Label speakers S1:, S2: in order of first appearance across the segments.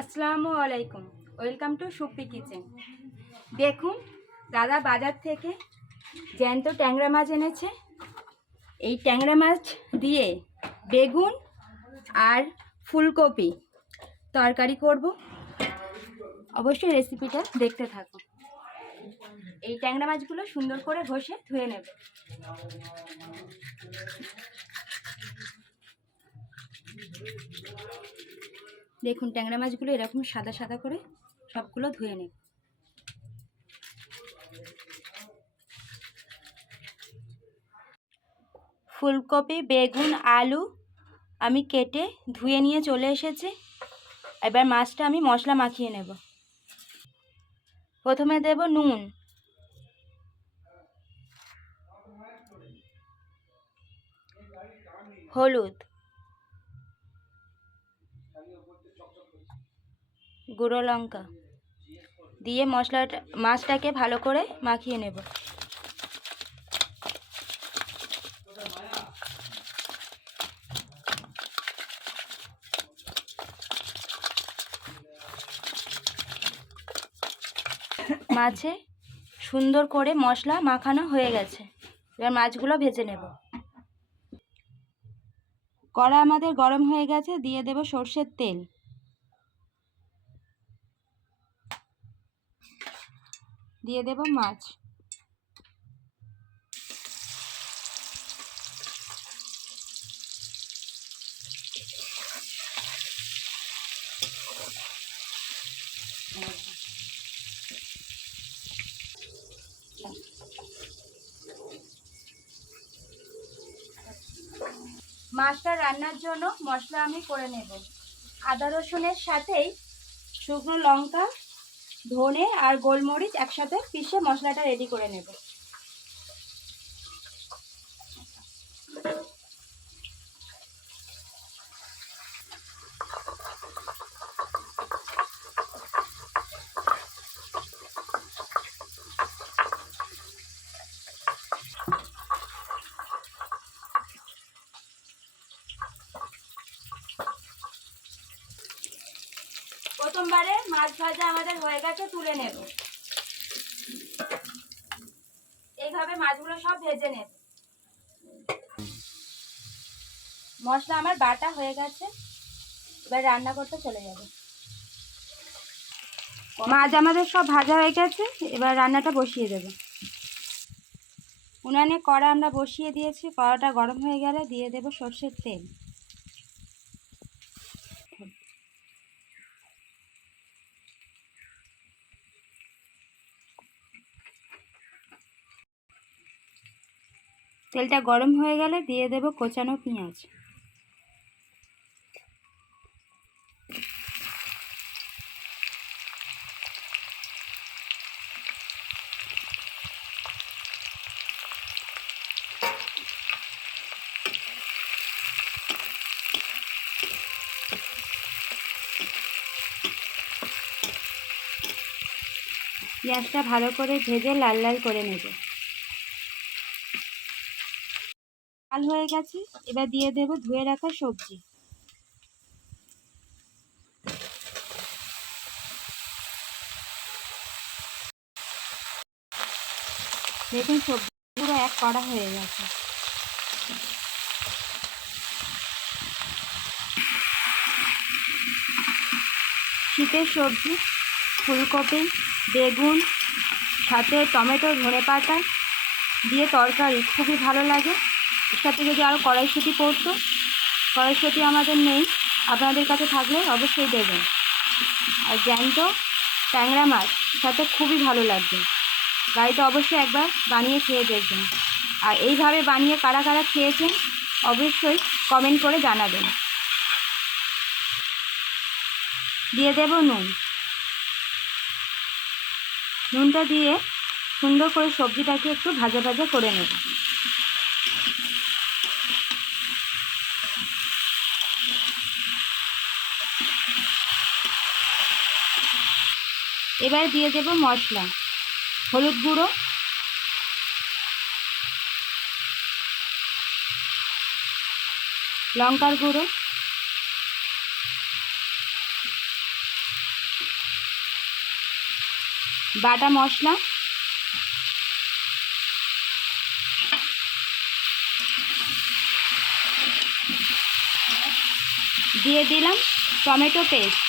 S1: আসসালামু আলাইকুম। Welcome to Soupy kitchen. দেখুন, দাদা বাজার থেকে জ্যান্ত ট্যাংরা মাছ এনেছে। এই ট্যাংরা মাছ দিয়ে বেগুন আর ফুলকপি তরকারি করব। অবশ্যই রেসিপিটা দেখতে থাকুন। এই ট্যাংরা মাছগুলো সুন্দর করে ঘষে ধুয়ে নেব। দেখুন, ট্যাংরা মাছগুলো এরকম সাদা সাদা করে সবগুলো ধুয়ে নেব। ফুলকপি, বেগুন, আলু আমি কেটে ধুয়ে নিয়ে চলে এসেছি। এবার মাছটা আমি মশলা মাখিয়ে নেব। প্রথমে দেব নুন। হলুদ। গুঁড়ো লঙ্কা। দিয়ে মশলাটা মাছটাকে ভালো করে মাখিয়ে নেব। মাছে সুন্দর করে মশলা মাখানো হয়ে গেছে। এবার মাছগুলো ভেজে নেব। কড়া আমাদের গরম হয়ে গেছে, দিয়ে দেব সর্ষের তেল। দিয়ে দেব মাছ। মাছটা রান্নার জন্য মশলা আমি করে নেব। আদা রসুনের সাথেই শুকনো লঙ্কা ধনে আর গোলমরিচ একসাথে পিষে মশলাটা রেডি করে নেব। প্রথমবারে মাছ ভাজা আমাদের হয়ে গেছে, তুলে নেব। এইভাবে মাছগুলো সব ভেজে নেব। মশলা আমার বাটা হয়ে গেছে, এবার রান্না করতে চলে যাব। মাছ আমাদের সব ভাজা হয়ে গেছে, এবার রান্নাটা বসিয়ে দেব। উনানে কড়া আমরা বসিয়ে দিয়েছি, কড়াটা গরম হয়ে গেলে দিয়ে দেব সর্ষের তেল। তেলটা গরম হয়ে গেলে দিয়ে দেব কোচানো পেঁয়াজ। পেঁয়াজটা ভালো করে ভেজে লাল লাল করে নেব লাল হয়ে গেছে, এবার দিয়ে দেব ধুয়ে রাখা সবজি। দেখুন সবজি এক কড়া হয়ে গেছে। শীতের সবজি, ফুলকপি, বেগুন, সাথে টমেটো ধনে পাতা দিয়ে তরকারি, খুবই ভালো লাগে। সাথে যদি আরও কড়াইশুঁটি পড়তো কড়াইশুঁটি আমাদের নেই, আপনাদের কাছে থাকলে অবশ্যই দেবেন। আর জ্যান্ত ট্যাংরা মাছ সাথে খুবই ভালো লাগবে। বাড়িতে অবশ্যই একবার বানিয়ে খেয়ে দেখবেন। আর এইভাবে বানিয়ে কারা কারা খেয়েছেন, অবশ্যই কমেন্ট করে জানাবেন। দিয়ে দেব নুন। নুনটা দিয়ে সুন্দর করে সবজিটাকে একটু ভাজা ভাজা করে নেব। এবার দিয়ে দেব মশলা। হলুদ গুঁড়ো। লঙ্কার গুঁড়ো। বাটা মশলা। দিয়ে দিলাম টমেটো পেস্ট।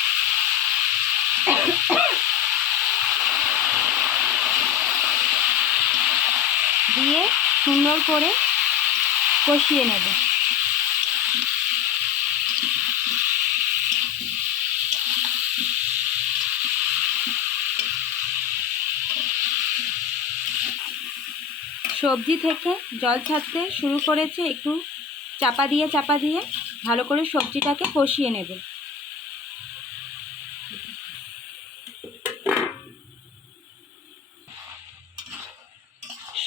S1: দিয়ে সুন্দর করে কষিয়ে নেব। সবজি থেকে জল ছাড়তে শুরু করেছে, একটু চাপা দিয়ে চাপা দিয়ে ভালো করে সবজিটাকে কষিয়ে নেব।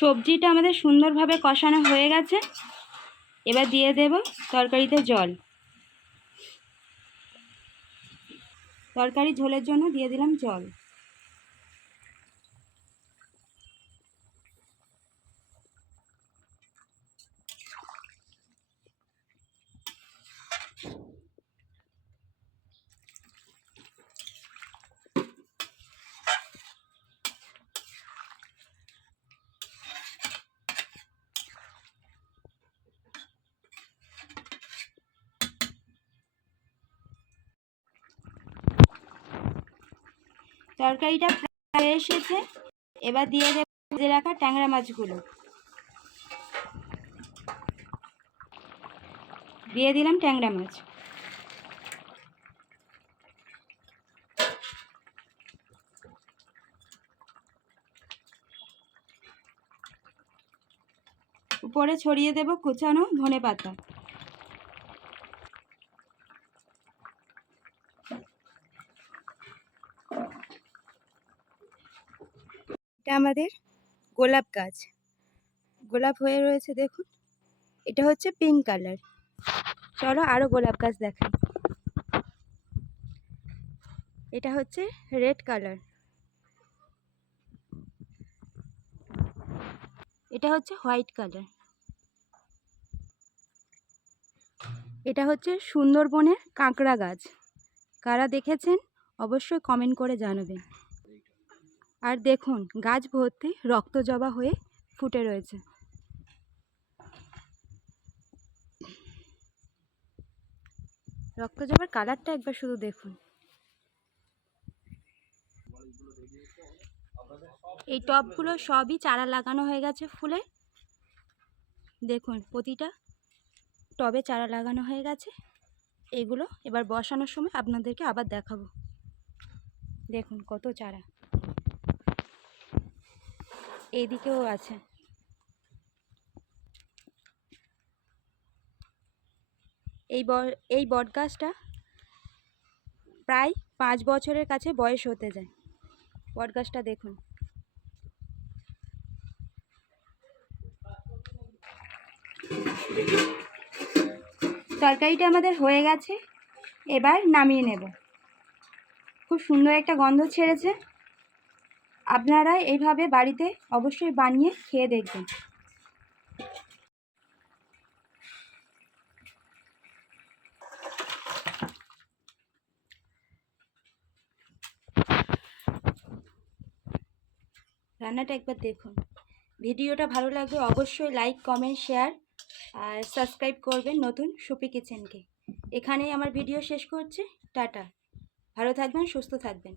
S1: সবজিটা আমাদের সুন্দরভাবে কষানো হয়ে গেছে। এবার দিয়ে দেব তরকারিতে জল। তরকারি ঝোলের জন্য দিয়ে দিলাম জল। তরকারিটা প্রায় এসেছে। এবার দিয়ে দেব ভেজে রাখা ট্যাংরা মাছগুলো। দিয়ে দিলাম ট্যাংরা মাছ। উপরে ছড়িয়ে দেব কুচানো ধনে পাতা এটা আমাদের গোলাপ গাছ। গোলাপ হয়ে রয়েছে দেখুন। এটা হচ্ছে পিঙ্ক কালার চলো আরও গোলাপ গাছ দেখাই। এটা হচ্ছে রেড কালার এটা হচ্ছে হোয়াইট কালার এটা হচ্ছে সুন্দরবনের কাঁকড়া গাছ। কারা দেখেছেন, অবশ্যই কমেন্ট করে জানাবেন। আর দেখুন, গাছ ভর্তি রক্ত জবা হয়ে ফুটে রয়েছে। রক্ত জবার কালারটা একবার শুধু দেখুন। এই টবগুলো সবই চারা লাগানো হয়ে গেছে ফুলে। দেখুন, প্রতিটা টবে চারা লাগানো হয়ে গেছে। এগুলো এবার বসানোর সময় আপনাদেরকে আবার দেখাবো। দেখুন, কত চারা। এইদিকেও আছে। এই এই বট গাছটা প্রায় পাঁচ বছরের কাছে বয়স হতে যায়। বট গাছটা দেখুন। তরকারিটা আমাদের হয়ে গেছে। এবার নামিয়ে নেব। খুব সুন্দর একটা গন্ধ ছেড়েছে। আপনারা এইভাবে বাড়িতে অবশ্যই বানিয়ে খেয়ে দেখবেন। রান্নাটা একবার দেখুন। ভিডিওটা ভালো লাগলে অবশ্যই লাইক কমেন্ট শেয়ার আর সাবস্ক্রাইব করবেন নতুন সুপি কিচেনকে। এখানেই আমার ভিডিও শেষ করছে। টাটা। ভালো থাকবেন, সুস্থ থাকবেন।